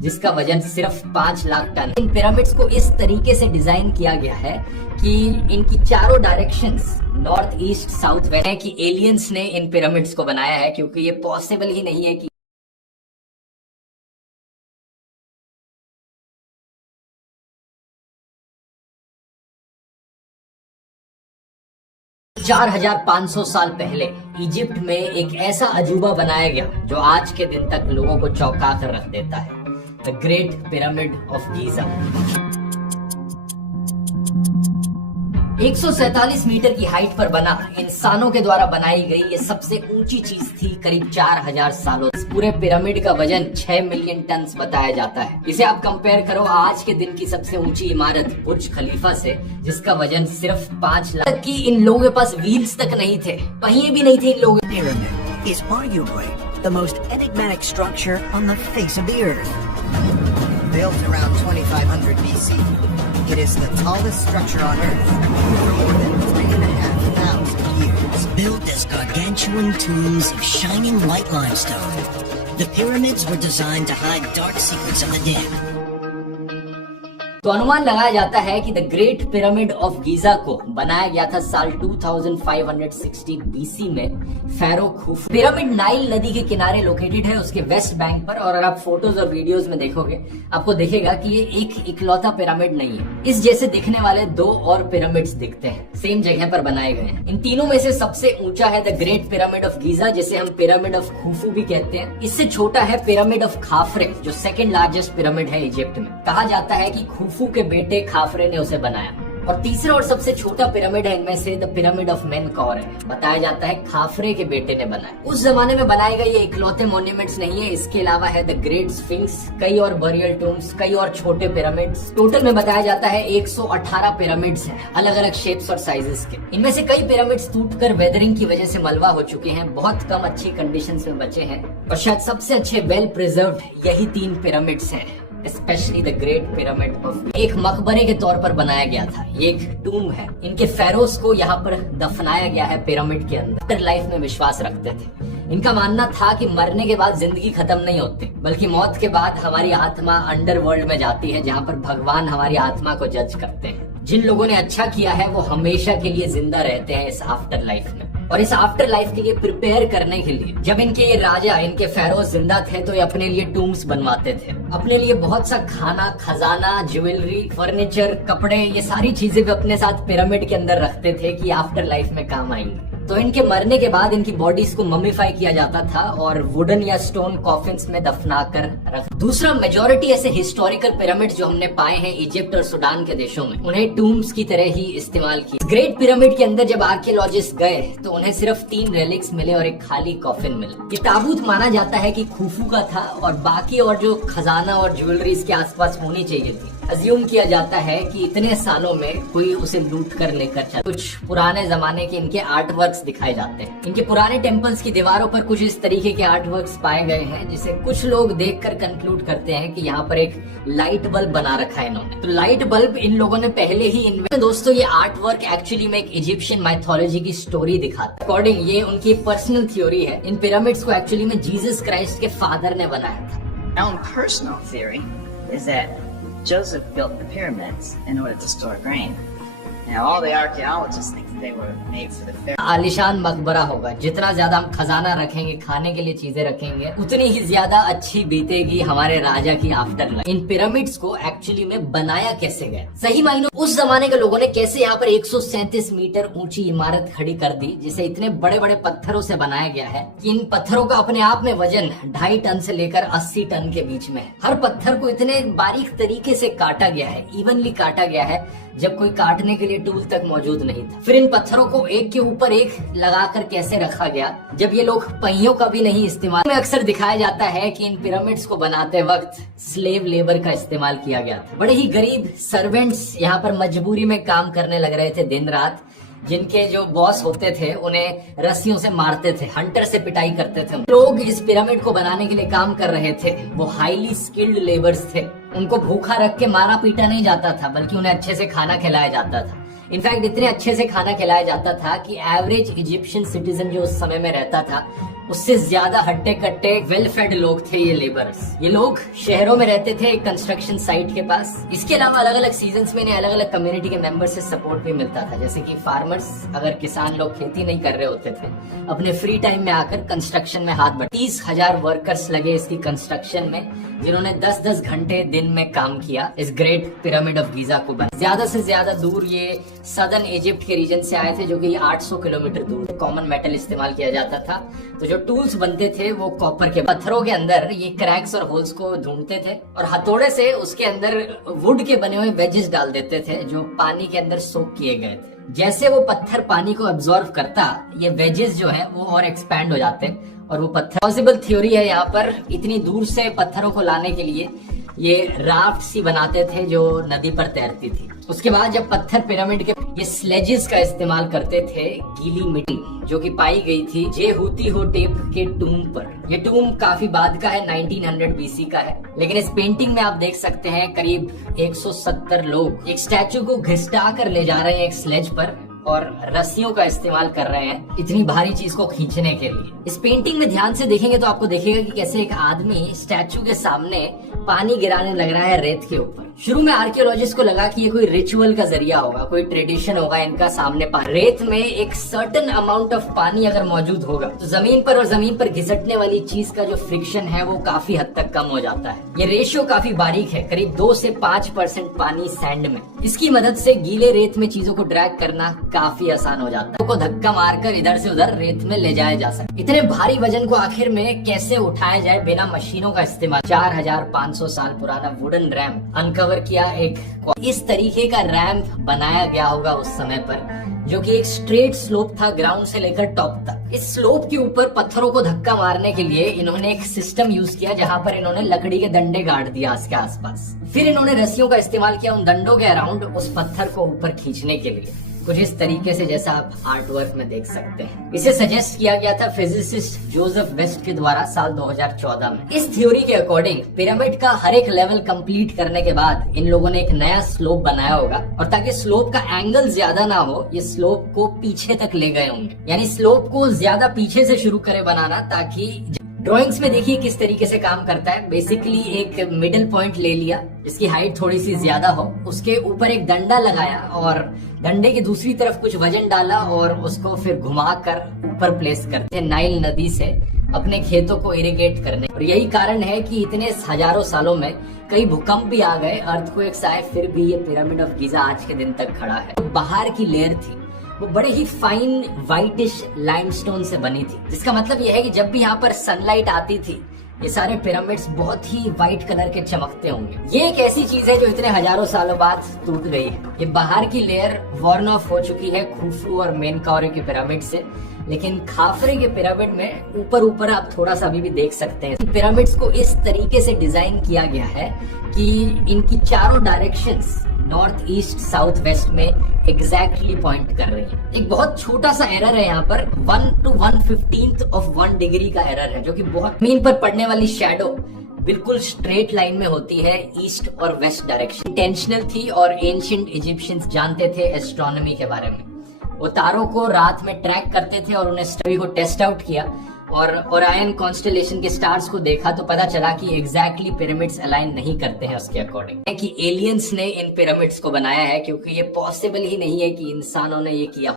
जिसका वजन सिर्फ 5 लाख टन। इन पिरामिड्स को इस तरीके से डिजाइन किया गया है कि इनकी चारों directions north east south west है कि एलियंस ने इन पिरामिड्स को बनाया है, क्योंकि ये पॉसिबल ही नहीं है कि 4500 साल पहले इजिप्ट में एक ऐसा अजूबा बनाया गया जो आज के दिन तक लोगों को चौंका कर रख देता है, the great pyramid of Giza. 147 metre की हाइट पर बना, इंसानों के द्वारा बनाई गई ये सबसे ऊंची चीज थी करीब 4000 सालों। इस पूरे पिरामिड का वजन 6 मिलियन टन बताया जाता है। इसे आप कंपेयर करो आज के दिन की सबसे ऊंची इमारत बुर्ज खलीफा से, जिसका वजन सिर्फ 5 लाख। की इन लोगों के पास व्हील्स तक नहीं थे, पहिए भी नहीं थे इन लोगों। Pyramid is arguably the most enigmatic structure on the face of the earth. Built around 2500 BC, it is the tallest structure on Earth for more than 3,500 years. Built as gargantuan tombs of shining white limestone, the pyramids were designed to hide dark secrets of the dead. तो अनुमान लगाया जाता है कि the great pyramid of Giza को बनाया गया था साल 2560 बीसी में फैरो खुफू। पिरामिड नाइल नदी के किनारे लोकेटेड है, उसके वेस्ट बैंक पर। और अगर आप फोटोज और वीडियोस में देखोगे आपको दिखेगा कि ये एक इकलौता पिरामिड नहीं है। इस जैसे दिखने वाले 2 और पिरामिड्स दिखते हैं, सेम जगह पर बनाए गए हैं। इन तीनों में से सबसे ऊंचा है the great pyramid of Giza, जिसे हम पिरामिड ऑफ खुफू भी कहते हैं। इससे छोटा है पिरामिड ऑफ खाफरे, जो सेकंड लार्जेस्ट पिरामिड है इजिप्ट में। कहा जाता है कि खुफू के बेटे खाफरे ने उसे बनाया। और तीसरा और सबसे छोटा पिरामिड है इनमें से द पिरामिड ऑफ मेनकौर है, बताया जाता है खाफरे के बेटे ने बनाया। उस जमाने में बनाए गए ये इकलौते मॉन्यूमेंट्स नहीं है, इसके अलावा है द ग्रेट स्फिंक्स, कई और बरियल टूम्स, कई और छोटे पिरामिड्स। टोटल में बताया जाता है 118 पिरामिड्स हैं, अलग अलग शेप्स और साइजेस के। इनमें से कई पिरामिड्स टूटकर वेदरिंग की वजह से मलबा हो चुके हैं, बहुत कम अच्छी कंडीशन में बचे हैं। और शायद सबसे अच्छे वेल प्रिजर्व्ड यही 3 पिरामिड्स हैं, specially the great pyramid of. एक मकबरे के तौर पर बनाया गया था, ये एक टूम है। इनके फेरोज को यहाँ पर दफनाया गया है पिरामिड के अंदर। आफ्टर लाइफ में विश्वास रखते थे। इनका मानना था कि मरने के बाद जिंदगी खत्म नहीं होती, बल्कि मौत के बाद हमारी आत्मा अंडरवर्ल्ड में जाती है, जहाँ पर भगवान हमारी आत्मा को जज करते हैं। जिन लोगों ने अच्छा किया है वो हमेशा के लिए जिंदा रहते हैं इस आफ्टर लाइफ में। और इस आफ्टर लाइफ के लिए प्रिपेयर करने के लिए जब इनके ये राजा, इनके फेरोज जिंदा थे तो ये अपने लिए टूम्स बनवाते थे। अपने लिए बहुत सा खाना, खजाना, ज्वेलरी, फर्नीचर, कपड़े, ये सारी चीजें भी अपने साथ पिरामिड के अंदर रखते थे कि आफ्टर लाइफ में काम आएंगे। तो इनके मरने के बाद इनकी बॉडीज को मम्मीफाई किया जाता था और वुडन या स्टोन कॉफिन्स में दफना कर रख। दूसरा, मेजॉरिटी ऐसे हिस्टोरिकल पिरामिड जो हमने पाए हैं इजिप्ट और सूडान के देशों में, उन्हें टूम्स की तरह ही इस्तेमाल किया। ग्रेट पिरामिड के अंदर जब आर्कियोलॉजिस्ट गए तो उन्हें सिर्फ 3 रेलिक्स मिले और एक खाली कॉफिन मिला। ये ताबूत माना जाता है कि खुफू का था और बाकी और जो खजाना और ज्वेलरी इसके आसपास होनी चाहिए थी, अज्यूम किया जाता है कि इतने सालों में कोई उसे लूट कर लेकर चला। कुछ पुराने जमाने के इनके आर्ट वर्क्स दिखाए जाते हैं। इनके पुराने टेम्पल्स की दीवारों पर कुछ इस तरीके के आर्ट वर्क्स पाए गए हैं, जिसे कुछ लोग देखकर कंक्लूड करते हैं कि यहाँ पर एक लाइट बल्ब बना रखा है इन्होंने। तो लाइट बल्ब इन लोगों ने पहले ही दोस्तों, ये आर्ट वर्क एक्चुअली में एक इजिप्शियन माइथोलॉजी की स्टोरी दिखाता है। अकॉर्डिंग ये उनकी पर्सनल थ्योरी है, इन पिरामिड्स को एक्चुअली में जीसस क्राइस्ट के फादर ने बनाया था। My own personal theory is that Joseph built the pyramids in order to store grain. Now all the archaeologists think they were made for the pharaoh. आलिशान मकबरा होगा, जितना ज्यादा हम खजाना रखेंगे, खाने के लिए चीजें रखेंगे, उतनी ही ज्यादा अच्छी बीतेगी हमारे राजा की आफ्टर लाइफ। इन पिरामिड्स को एक्चुअली में बनाया कैसे गया? सही मायनों उस जमाने के लोगों ने कैसे यहाँ पर 137 मीटर ऊंची इमारत खड़ी कर दी, जिसे इतने बड़े बड़े पत्थरों से बनाया गया है कि इन पत्थरों का अपने आप में वजन 2.5 टन से लेकर 80 टन के बीच में है। हर पत्थर को इतने बारीक तरीके से काटा गया है, इवनली काटा गया है, जब कोई काटने के लिए टूल तक मौजूद नहीं था। फिर इन पत्थरों को एक के ऊपर एक लगाकर कैसे रखा गया, जब ये लोग पहियों का भी नहीं इस्तेमाल में। अक्सर दिखाया जाता है कि इन पिरामिड्स को बनाते वक्त स्लेव लेबर का इस्तेमाल किया गया था। बड़े ही गरीब सर्वेंट्स यहाँ पर मजबूरी में काम करने लग रहे थे दिन रात, जिनके जो बॉस होते थे उन्हें रस्सियों से मारते थे, हंटर से पिटाई करते थे। लोग इस पिरामिड को बनाने के लिए काम कर रहे थे, वो हाईली स्किल्ड लेबर्स थे। उनको भूखा रख के मारा पीटा नहीं जाता था, बल्कि उन्हें अच्छे से खाना खिलाया जाता था। इनफैक्ट इतने अच्छे से खाना खिलाया जाता था कि एवरेज इजिप्शियन सिटीजन जो उस समय में रहता था उससे ज्यादा हट्टे कट्टे वेल फेड लोग थे ये लेबरर्स। ये लोग शहरों में रहते थे एक कंस्ट्रक्शन साइट के पास। इसके अलावा अलग अलग सीजन्स में इन्हें अलग अलग कम्युनिटी के मेंबर्स से सपोर्ट भी मिलता था, जैसे कि फार्मर्स, अगर किसान लोग खेती नहीं कर रहे होते थे, अपने फ्री टाइम में आकर कंस्ट्रक्शन में हाथ बढ़ा। 30,000 वर्कर्स लगे इसकी कंस्ट्रक्शन में, जिन्होंने 10-10 घंटे दिन में काम किया इस ग्रेट पिरामिड ऑफ गीजा को बना। ज्यादा से ज्यादा दूर ये सदर्न इजिप्ट के रीजन से आए थे, जो कि 800 किलोमीटर दूर। कॉमन मेटल इस्तेमाल किया जाता था, तो जो टूल्स बनते थे वो कॉपर के पत्थरों के अंदर ये क्रैक्स और होल्स को ढूंढते थे और हथौड़े से उसके अंदर वुड के बने हुए वेजेस डाल देते थे, जो पानी के अंदर सोक किए गए थे। जैसे वो पत्थर पानी को एब्जॉर्व करता, ये वेजेस जो है वो और एक्सपैंड हो जाते और वो पत्थर। पॉसिबल थ्योरी है यहाँ पर, इतनी दूर से पत्थरों को लाने के लिए ये राफ्ट सी बनाते थे जो नदी पर तैरती थी। उसके बाद जब पत्थर पिरामिड के ये स्लेजेस का इस्तेमाल करते थे, गीली मिट्टी जो कि पाई गई थी जेहूतीहोटेप के टूम पर। ये टूम काफी बाद का है, 1900 बीसी का है, लेकिन इस पेंटिंग में आप देख सकते हैं करीब 170 लोग एक स्टैचू को घिसटा कर ले जा रहे हैं एक स्लेज पर और रस्सियों का इस्तेमाल कर रहे हैं इतनी भारी चीज को खींचने के लिए। इस पेंटिंग में ध्यान से देखेंगे तो आपको देखेगा कि कैसे एक आदमी स्टैचू के सामने पानी गिराने लग रहा है रेत के ऊपर। शुरू में आर्कियोलॉजिस्ट को लगा कि ये कोई रिचुअल का जरिया होगा, कोई ट्रेडिशन होगा इनका सामने पानी। रेत में एक सर्टेन अमाउंट ऑफ पानी अगर मौजूद होगा तो जमीन पर और जमीन पर घिसटने वाली चीज का जो फ्रिक्शन है वो काफी हद तक कम हो जाता है। ये रेशियो काफी बारीक है, करीब 2 से 5% पानी सैंड में। इसकी मदद से गीले रेत में चीजों को ड्रैग करना काफी आसान हो जाता है, को धक्का मारकर इधर से उधर रेत में ले जाया जा सकता है। इतने भारी वजन को आखिर में कैसे उठाया जाए बिना मशीनों का इस्तेमाल? 4500 साल पुराना वुडन रैम्प अनकवर किया। एक इस तरीके का रैम्प बनाया गया होगा उस समय पर, जो कि एक स्ट्रेट स्लोप था ग्राउंड से लेकर टॉप तक। इस स्लोप के ऊपर पत्थरों को धक्का मारने के लिए इन्होंने एक सिस्टम यूज किया, जहां पर इन्होंने लकड़ी के डंडे गाड़ दिया इसके आसपास। फिर इन्होंने रस्सियों का इस्तेमाल किया उन डंडों के अराउंड उस पत्थर को ऊपर खींचने के लिए, कुछ इस तरीके से जैसा आप आर्ट वर्क में देख सकते हैं। इसे सजेस्ट किया गया था फिजिसिस्ट जोसेफ वेस्ट के द्वारा साल 2014 में। इस थ्योरी के अकॉर्डिंग पिरामिड का हर एक लेवल कंप्लीट करने के बाद इन लोगों ने एक नया स्लोप बनाया होगा, और ताकि स्लोप का एंगल ज्यादा ना हो, ये स्लोप को पीछे तक ले गए होंगे, यानी स्लोप को ज्यादा पीछे से शुरू करे बनाना, ताकि ड्राइंग्स में देखिए किस तरीके से काम करता है। बेसिकली एक मिडिल पॉइंट ले लिया जिसकी हाइट थोड़ी सी ज्यादा हो, उसके ऊपर एक डंडा लगाया और डंडे की दूसरी तरफ कुछ वजन डाला और उसको फिर घुमाकर ऊपर प्लेस करते नाइल नदी से अपने खेतों को इरिगेट करने। और यही कारण है कि इतने हजारों सालों में कई भूकंप भी आ गए, अर्थक्वेक्स आए, फिर भी ये पिरामिड ऑफ गीजा आज के दिन तक खड़ा है। बाहर की लेयर थी वो बड़े ही फाइन व्हाइटिश लाइमस्टोन से बनी थी, जिसका मतलब यह है कि जब भी यहाँ पर सनलाइट आती थी ये सारे पिरामिड्स बहुत ही व्हाइट कलर के चमकते होंगे। ये एक ऐसी चीज है जो इतने हजारों सालों बाद टूट गई है। ये बाहर की लेयर वॉर्न ऑफ हो चुकी है खुफू और मेनकाउरे के पिरामिड से, लेकिन खाफरे के पिरामिड में ऊपर ऊपर आप थोड़ा सा अभी भी देख सकते हैं। पिरामिड्स को इस तरीके से डिजाइन किया गया है कि इनकी चारों directions north east south west में एग्जैक्टली पॉइंट कर रही है। एक बहुत छोटा सा एरर है यहाँ पर, 1 to 1/15 of 1 डिग्री का एरर है, जो कि बहुत जमीन पर पड़ने वाली शैडो बिल्कुल स्ट्रेट लाइन में होती है ईस्ट और वेस्ट डायरेक्शन। इंटेंशनल थी और एंशिएंट इजिप्शियंस जानते थे एस्ट्रोनॉमी के बारे में। वो तारों को रात में ट्रैक करते थे और उन्हें स्टडी को टेस्ट आउट किया और ओरायन कॉन्स्टेलेशन के स्टार्स को देखा तो पता चला कि एग्जैक्टली पिरामिड्स अलाइन नहीं करते हैं उसके अकॉर्डिंग, कि एलियंस ने इन पिरामिड्स को बनाया है, क्योंकि ये पॉसिबल ही नहीं है कि इंसानों ने ये किया।